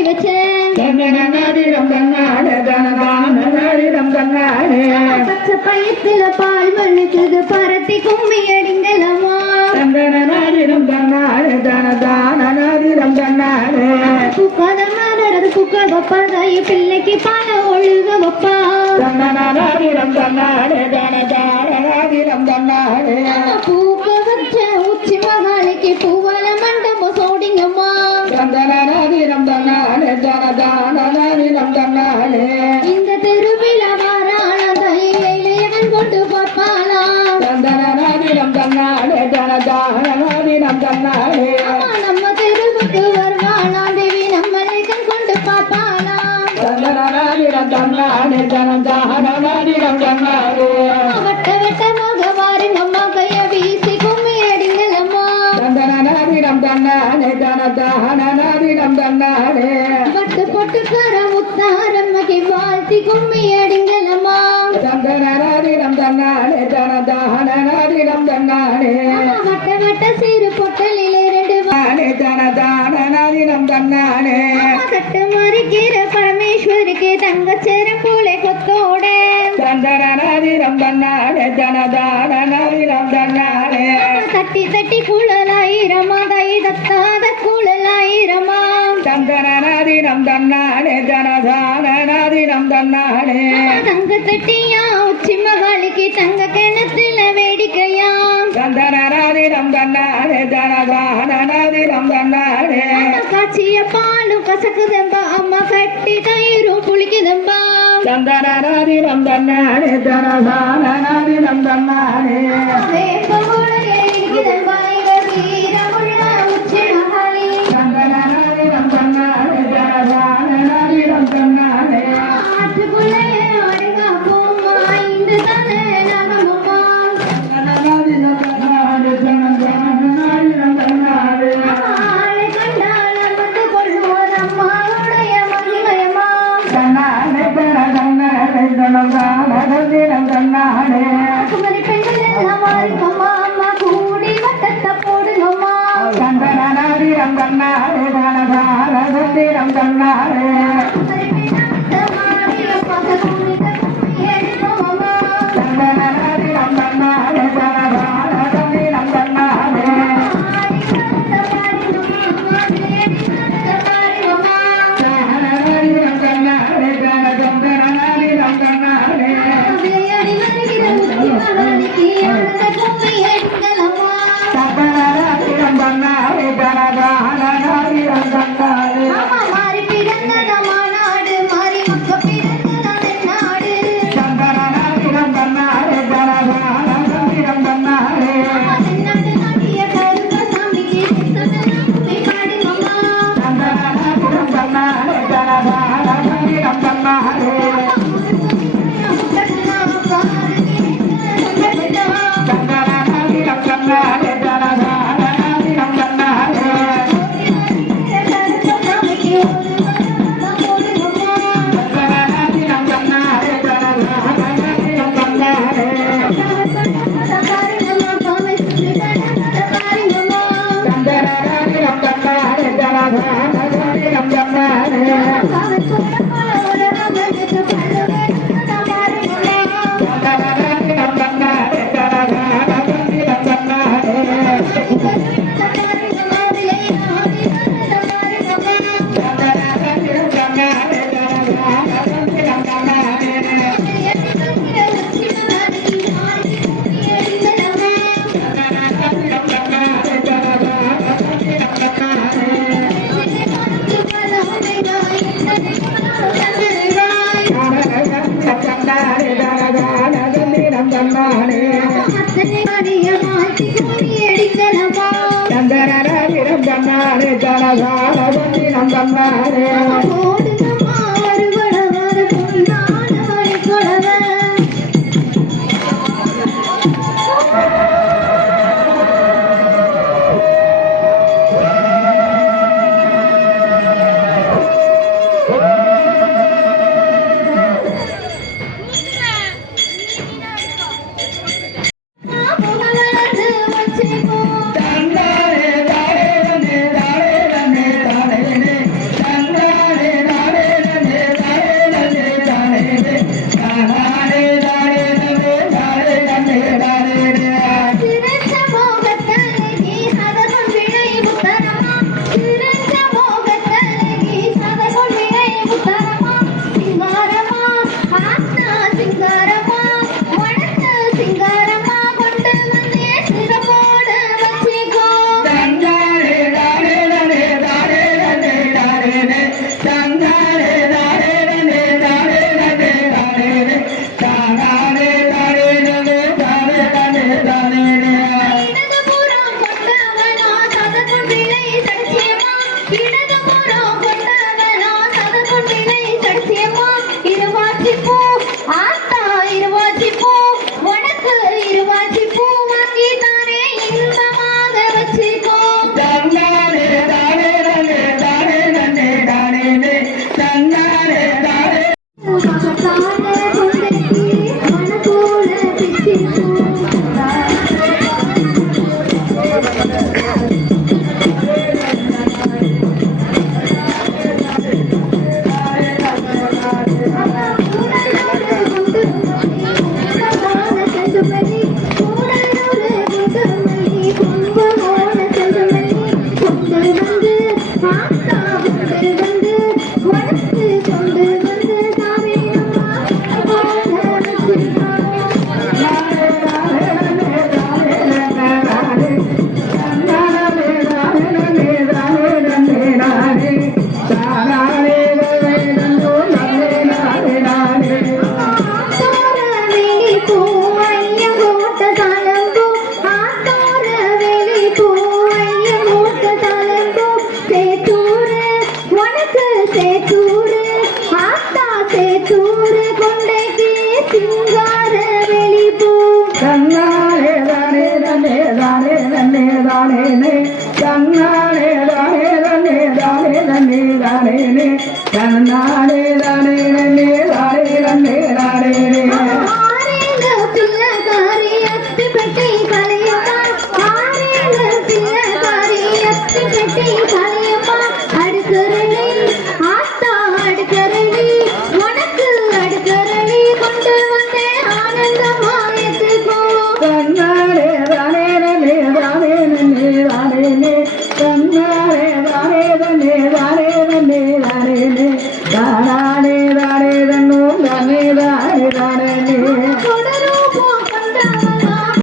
தேடி பச்சை பயத்துல பால் வழுக்குது பரத்தி கும்மி அடிங்கலமா? தந்தனநாதிரம் தன்னாடு தனதான தன்னாடு குக்காத மாதரது குக்க வப்பாதாய பிள்ளைக்கு பால ஒழுக வப்பா. தன்னாடு தன்னாடு பூக்க வச்ச உச்சி மகாலிக்கு பூவால மண்டம் தந்தனநாதிரம் தன்னாடு தனதான நாதிரம் தன்னாடு இந்த தெருவில் வாராளதையிலையவன் கொண்டு பார்ப்பாளா தந்தனநாதிரம் தன்னாடு தனதான நாதிரம் தன்னாடு தனதான நாதிரம் தன்னாடு பட்டு பொட்டுக்கார முத்தாரம்மக்கு வாழ்த்தி கும்மி அடிங்களம்மா தந்தனநாதிரம் தன்னாடு தனதான நாதிரம் தன்னாடு வட்ட வட்ட சிறு பொட்டலில் இரண்டு நாடு தனதான நாதிரம் தன்னாடு தட்டு மறிக்கிற பரமேஸ்வரிக்கு தங்கச்சேரம் போலே கொத்தோட. தந்தனநாதிரம் தன்னாடு தனதான நாதிரம் தன்னாடு தட்டி தட்டி குழலாயிரமா கை தத்தாத குழலாயிரமா. தந்தனநாதிரம் தன்னாடு தனதான நாதிரம் தன்னாடு தங்க தட்டியா உச்சி மகாலிக்கு தங்க கிணத்துல வேடிக்கையா தந்தனநாதிரம் தன்னாடு தனதான நாதிரம் தன்னாடு காய்ச்சிய பாலும் கசக்குதம்பா அம்மா கட்டி தயிரும் புளிக்குதம்பா தந்தனநாதிரம் தன்னாடு தனதான நாதிரம் தன்னாடு வேப்பமுள்ள பெண்கள் எல்லாம் வாருங்கம்மா Thank you. தன்னாடு தனதான நாதிரம் தன்னாடு தானே தன்னானே தானே தானே தானே தன்னே தானே தன்னானே தானே தானே தானே தானே